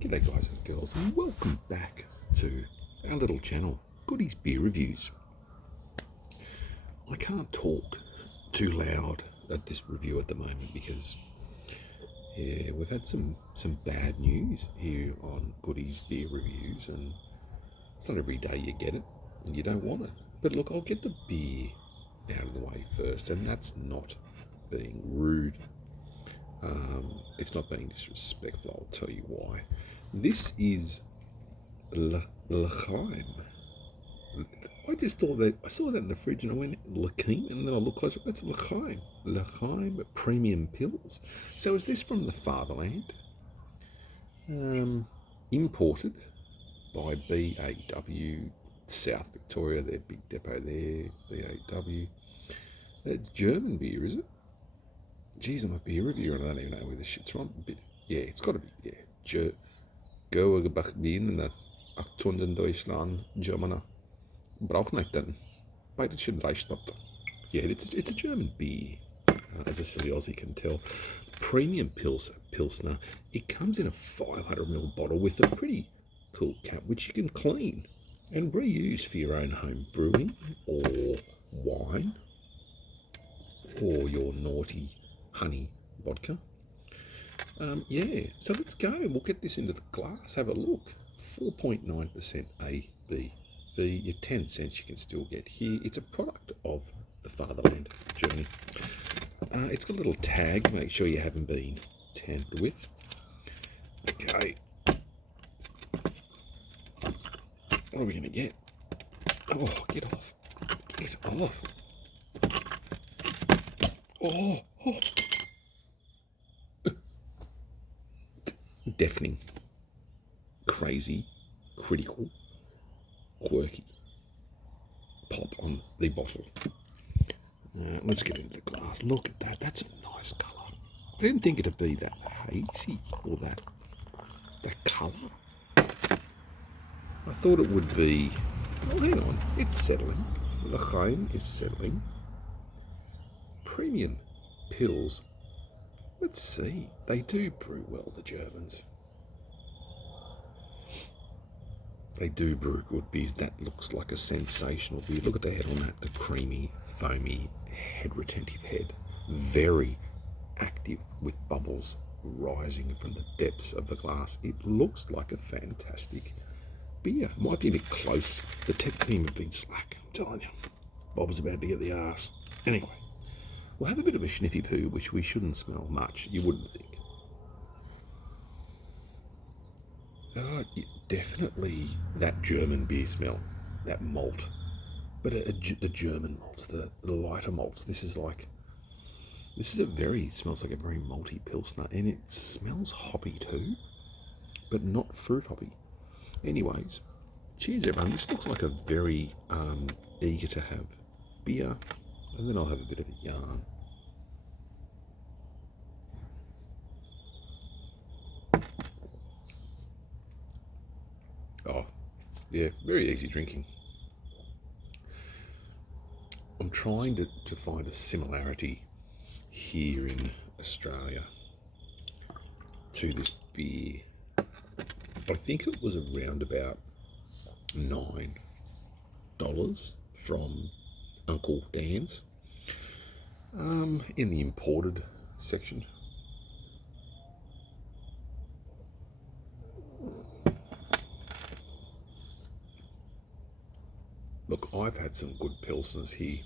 G'day guys and girls, and welcome back to our little channel, Goodies Beer Reviews. I can't talk too loud at this review at the moment because we've had some bad news here on Goodies Beer Reviews, and it's not every day you get it and you don't want it. But look, I'll get the beer out of the way first, and that's not being rude. It's not being disrespectful, I'll tell you why. This is Leikeim. I just thought that, I saw that in the fridge and I went, Leikeim, and then I looked closer, that's Leikeim. Leikeim Premium Pills. So is this from the fatherland? Imported by BAW, South Victoria, their big depot there, BAW. It's German beer, is it? Geez, I'm a beer reviewer and I don't even know where this shit's from. But yeah, it's got to be, yeah. Georgebachbien nach 800 Deutschland, Germany. Braucht nicht denn. Beide schon Reichstadt. Yeah, it's a German beer, as a silly Aussie can tell. Premium Pilsner. It comes in a 500ml bottle with a pretty cool cap, which you can clean and reuse for your own home brewing or wine or your naughty honey vodka. So let's go. We'll get this into the glass. Have a look. 4.9% ABV. Your 10 cents you can still get here. It's a product of the fatherland, Germany. It's got a little tag. Make sure you haven't been tampered with. Okay. What are we going to get? Oh, get off. Get off. Oh. Deafening, crazy, critical, quirky pop on the bottle. Let's get into the glass. Look at that. That's a nice colour. I didn't think it'd be that hazy or that colour. I thought it would be. Well, hang on. It's settling. Leikeim is settling. Premium pills. Let's see. They do brew well, the Germans. They do brew good beers. That looks like a sensational beer. Look at the head on that. The creamy, foamy, head-retentive head. Very active with bubbles rising from the depths of the glass. It looks like a fantastic beer. Might be a bit close. The tech team have been slack, I'm telling you. Bob's about to get the arse. Anyway. We'll have a bit of a sniffy poo, which we shouldn't smell much, you wouldn't think. Definitely that German beer smell, that malt. But the German malts, the lighter malts, smells like a very malty Pilsner, and it smells hoppy too, but not fruit hoppy. Anyways, cheers everyone. This looks like a very eager to have beer. And then I'll have a bit of a yarn. Oh, yeah, very easy drinking. I'm trying to find a similarity here in Australia to this beer. I think it was around about $9 from Uncle Dan's in the imported section. Look, I've had some good Pilsners here,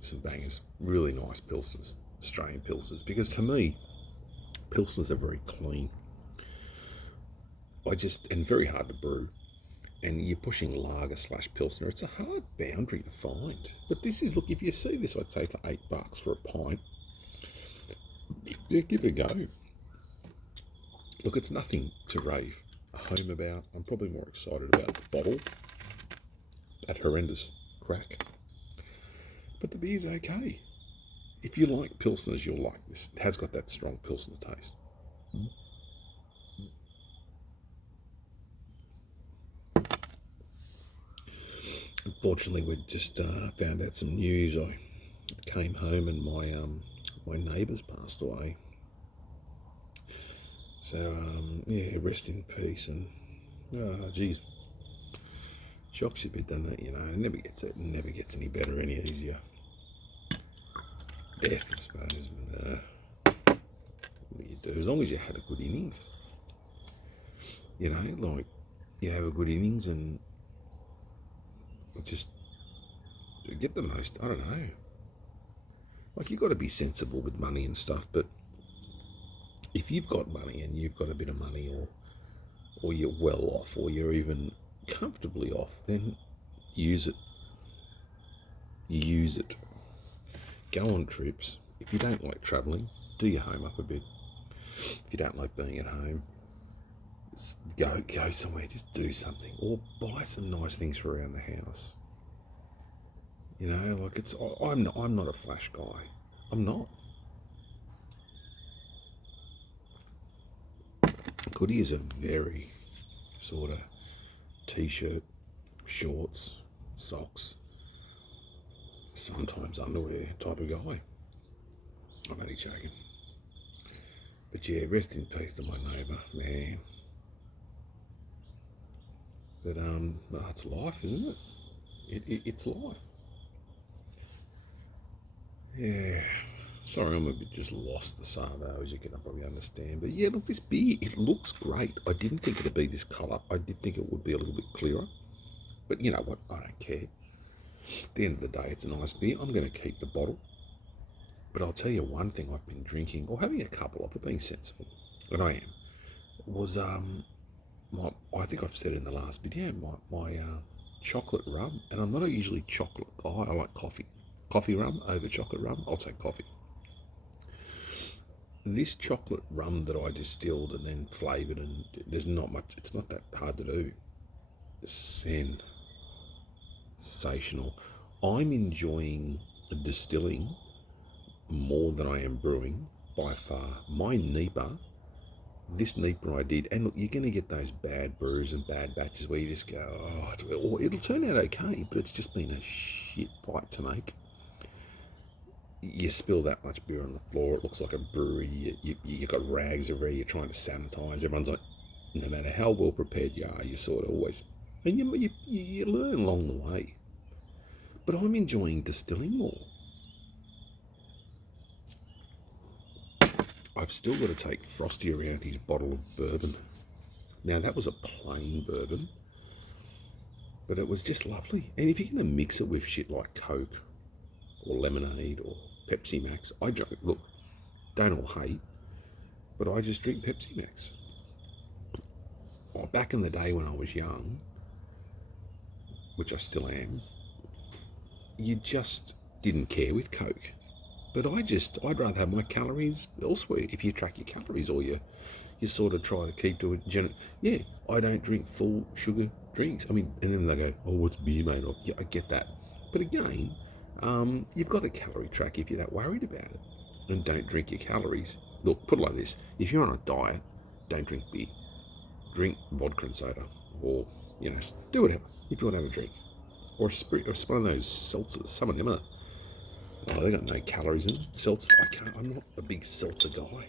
some bangers, really nice Pilsners, Australian Pilsners, because to me, Pilsners are very clean. And very hard to brew. And you're pushing lager / Pilsner. It's a hard boundary to find. But this is, look, if you see this, I'd say for $8 for a pint. Yeah, give it a go. Look, it's nothing to rave home about. I'm probably more excited about the bottle. That horrendous crack. But the beer's okay. If you like Pilsners, you'll like this. It has got that strong Pilsner taste. Unfortunately, we just found out some news. I came home and my neighbour's passed away. So, yeah, rest in peace. And, geez, shocks you a bit, doesn't it? You know, it never gets any better, any easier. Death, I suppose. But, what do you do? As long as you had a good innings. You know, like, you have a good innings and just get the most, I don't know. Like, you've got to be sensible with money and stuff, but if you've got money and you've got a bit of money, or you're well off, or you're even comfortably off, then use it. Use it. Go on trips. If you don't like travelling, do your home up a bit. If you don't like being at home, go somewhere, just do something, or buy some nice things for around the house. You know, like I'm not a flash guy. I'm not. Goody is a very sort of t-shirt, shorts, socks, sometimes underwear type of guy. I'm only joking. But yeah, rest in peace to my neighbour, man. But it's life, isn't it? It's life. Yeah. Sorry, I'm a bit just lost this though, as you can probably understand. But yeah, look, this beer, it looks great. I didn't think it'd be this colour. I did think it would be a little bit clearer. But you know what? I don't care. At the end of the day, it's a nice beer. I'm going to keep the bottle. But I'll tell you one thing I've been drinking, or having a couple of, being sensible, and I am, was, I think I've said it in the last video, my chocolate rum. And I'm not a usually chocolate guy. I like coffee. Coffee rum over chocolate rum. I'll take coffee. This chocolate rum that I distilled and then flavoured, and there's not much, it's not that hard to do. Sensational. I'm enjoying distilling more than I am brewing by far. My neighbour, this neighbour I did, and look, you're going to get those bad brews and bad batches where you just go, or it'll turn out okay, but it's just been a shit fight to make. You spill that much beer on the floor, it looks like a brewery, you've got rags everywhere, you're trying to sanitise, everyone's like, no matter how well prepared you are, you sort of always, and you learn along the way. But I'm enjoying distilling more. I've still got to take Frosty around his bottle of bourbon. Now, that was a plain bourbon, but it was just lovely. And if you're going to mix it with shit like Coke or lemonade or Pepsi Max, I drink, look, don't all hate, but I just drink Pepsi Max. Back in the day when I was young, which I still am, you just didn't care with Coke. But I'd rather have my calories elsewhere. If you track your calories, or you sort of try to keep to it. Yeah, I don't drink full sugar drinks. I mean, and then they go, oh, what's beer made of? Yeah, I get that. But again, you've got a calorie track if you're that worried about it. And don't drink your calories. Look, put it like this. If you're on a diet, don't drink beer. Drink vodka and soda. Or, do whatever if you want to have a drink. Or a spirit, or one of those seltzers. Some of them are. Oh, they got no calories in them. Seltzer, I'm not a big seltzer guy.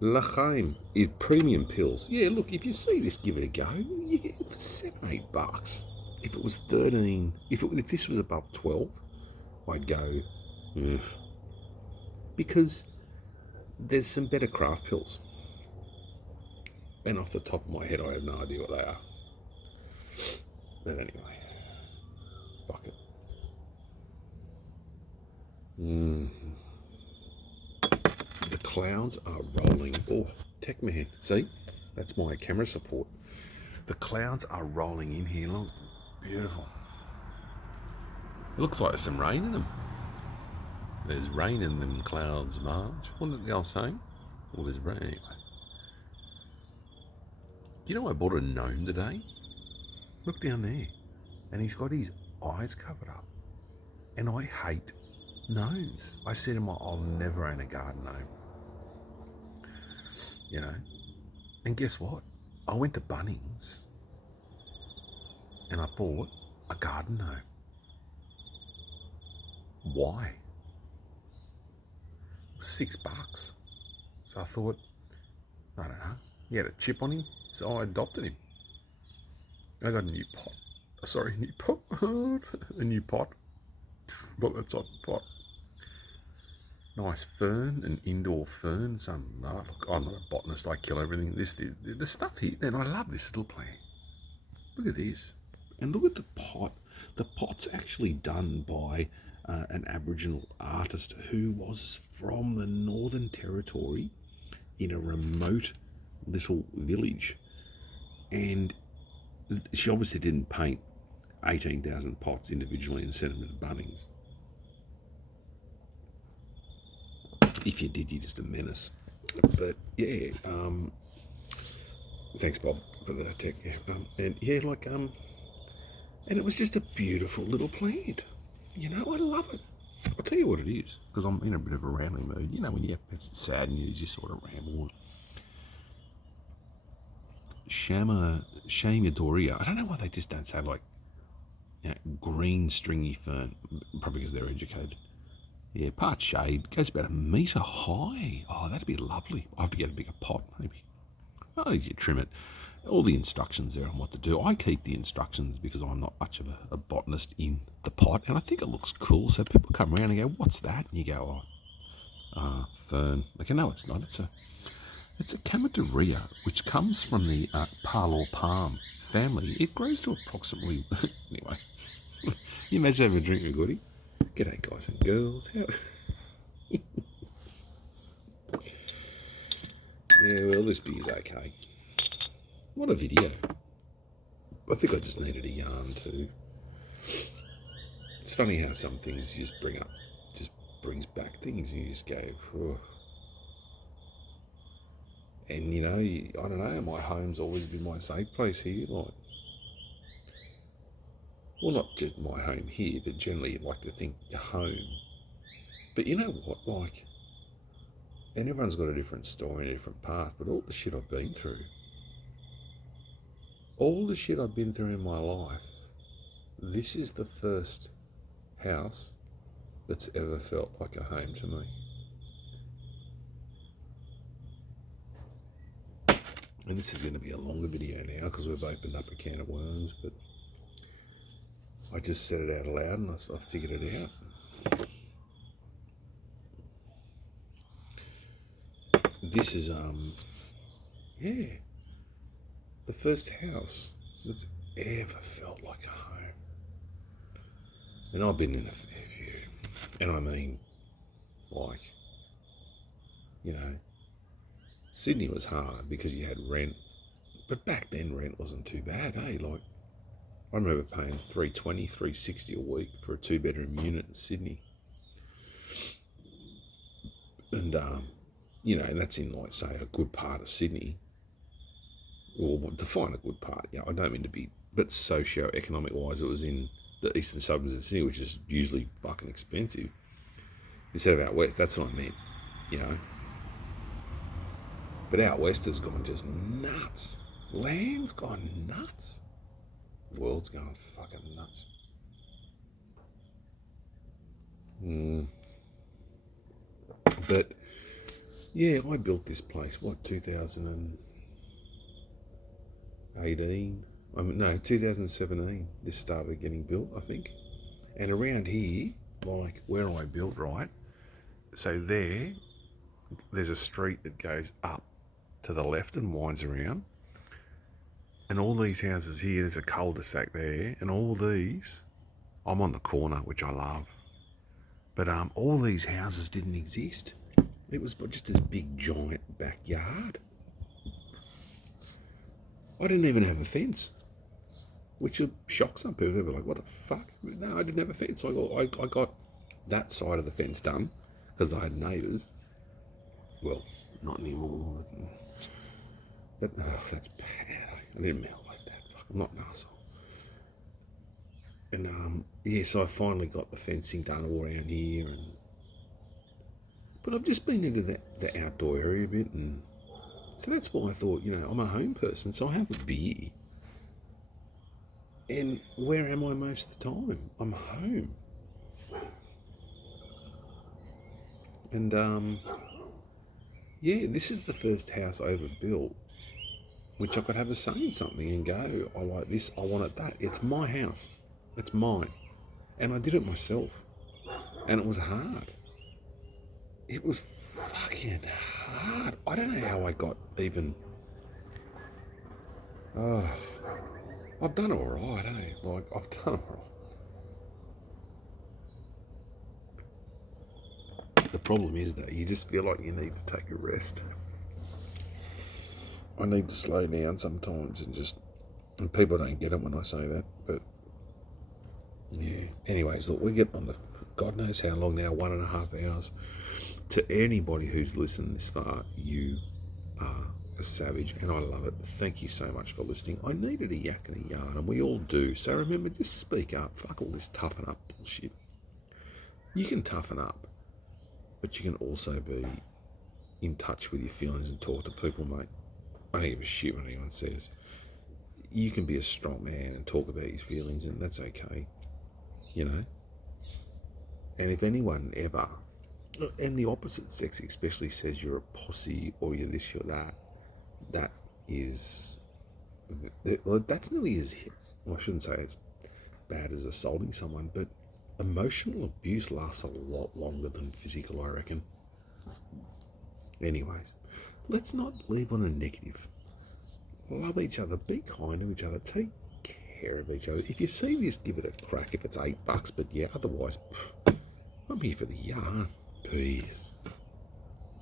Leikeim is premium pills. Yeah, look, if you see this, give it a go. You get it for $7-8. If it was 13, if this was above 12, I'd go, because there's some better craft pills. And off the top of my head, I have no idea what they are. But anyway, fuck it. The clouds are rolling. Oh, tech man. See? That's my camera support. The clouds are rolling in here. Look, beautiful. It looks like there's some rain in them. There's rain in them clouds, Marge. What are they saying? Well, there's rain anyway. Do you know I bought a gnome today? Look down there. And he's got his eyes covered up. And I hate gnomes. I said to him, I'll never own a garden gnome. And guess what? I went to Bunnings and I bought a garden gnome. Why? $6. So I thought, I don't know. He had a chip on him, so I adopted him. I got a new pot. Sorry, new pot. A new pot. But that's not a pot. Nice fern, an indoor fern. Look, I'm not a botanist. I kill everything. The stuff here, and I love this little plant. Look at this, and look at the pot. The pot's actually done by an Aboriginal artist who was from the Northern Territory in a remote little village, and she obviously didn't paint 18,000 pots individually and send them to Bunnings. If you did, you're just a menace. But yeah, thanks Bob for the tech. Yeah, and it was just a beautiful little plant. You know, I love it. I'll tell you what it is, because I'm in a bit of a rambling mood. You know, when you're sad and you just sort of ramble. Shamadoria. I don't know why they just don't say green stringy fern. Probably because they're educated. Yeah, part shade, goes about 1 metre high. Oh, that'd be lovely. I have to get a bigger pot, maybe. Oh, you trim it. All the instructions there on what to do. I keep the instructions because I'm not much of a botanist in the pot, and I think it looks cool. So people come around and go, "What's that?" And you go, fern. Like, no, it's not. It's a Chamaedorea, which comes from the Parlor palm family. It grows to approximately anyway. You imagine having a drink of goodie. G'day, guys and girls. How? Yeah, well, this beer's okay. What a video. I think I just needed a yarn too. It's funny how some things just brings back things and you just go, oh. And you know, I don't know, my home's always been my safe place here, well, not just my home here, but generally you'd like to think your home. But you know what, and everyone's got a different story and a different path, but all the shit I've been through in my life, this is the first house that's ever felt like a home to me. And this is going to be a longer video now because we've opened up a can of worms, but I just said it out loud and I figured it out. This is, the first house that's ever felt like a home. And I've been in a fair few. And I mean, Sydney was hard because you had rent. But back then rent wasn't too bad, eh? I remember paying $320, $360 a week for a 2-bedroom unit in Sydney. And, and that's in, say, a good part of Sydney. Or define a good part. I don't mean to be, but socio-economic wise, it was in the eastern suburbs of Sydney, which is usually fucking expensive. Instead of out west, that's what I meant, But out west has gone just nuts. Land's gone nuts. The world's going fucking nuts. But, yeah, I built this place, 2018? 2017, this started getting built, I think. And around here, where I built, right, so there's a street that goes up to the left and winds around. And all these houses here, there's a cul-de-sac there, and all these, I'm on the corner, which I love. But all these houses didn't exist. It was just this big, giant backyard. I didn't even have a fence, which would shock some people. They were like, what the fuck? No, I didn't have a fence. I got that side of the fence done because I had neighbours. Well, not anymore. But that's bad. I didn't mean it like that. Fuck, I'm not an arsehole. And so I finally got the fencing done all around here. But I've just been into the outdoor area a bit, and so that's why I thought, I'm a home person, so I have a beer. And where am I most of the time? I'm home. And Yeah, this is the first house I ever built, which I could have a say in something and go, I like this, I want it that. It's my house. It's mine. And I did it myself. And it was hard. It was fucking hard. I don't know how I got even... I've done all right, eh? Like, I've done all right. The problem is that you just feel like you need to take a rest. I need to slow down sometimes and just... And people don't get it when I say that, but... Yeah. Anyways, look, we're getting on the... God knows how long now, 1.5 hours. To anybody who's listened this far, you are a savage, and I love it. Thank you so much for listening. I needed a yak and a yarn, and we all do. So remember, just speak up. Fuck all this toughen up bullshit. You can toughen up, but you can also be in touch with your feelings and talk to people, mate. I don't give a shit what anyone says. You can be a strong man and talk about his feelings, and that's okay. You know? And if anyone ever, and the opposite sex especially, says you're a pussy or you're this, you're that, that is, well, that's nearly as, well, I shouldn't say it's bad as assaulting someone, but emotional abuse lasts a lot longer than physical, I reckon. Anyways, let's not leave on a negative. Love each other, be kind to each other, take care of each other. If you see this, give it a crack if it's $8, but yeah, otherwise, I'm here for the yarn. Peace.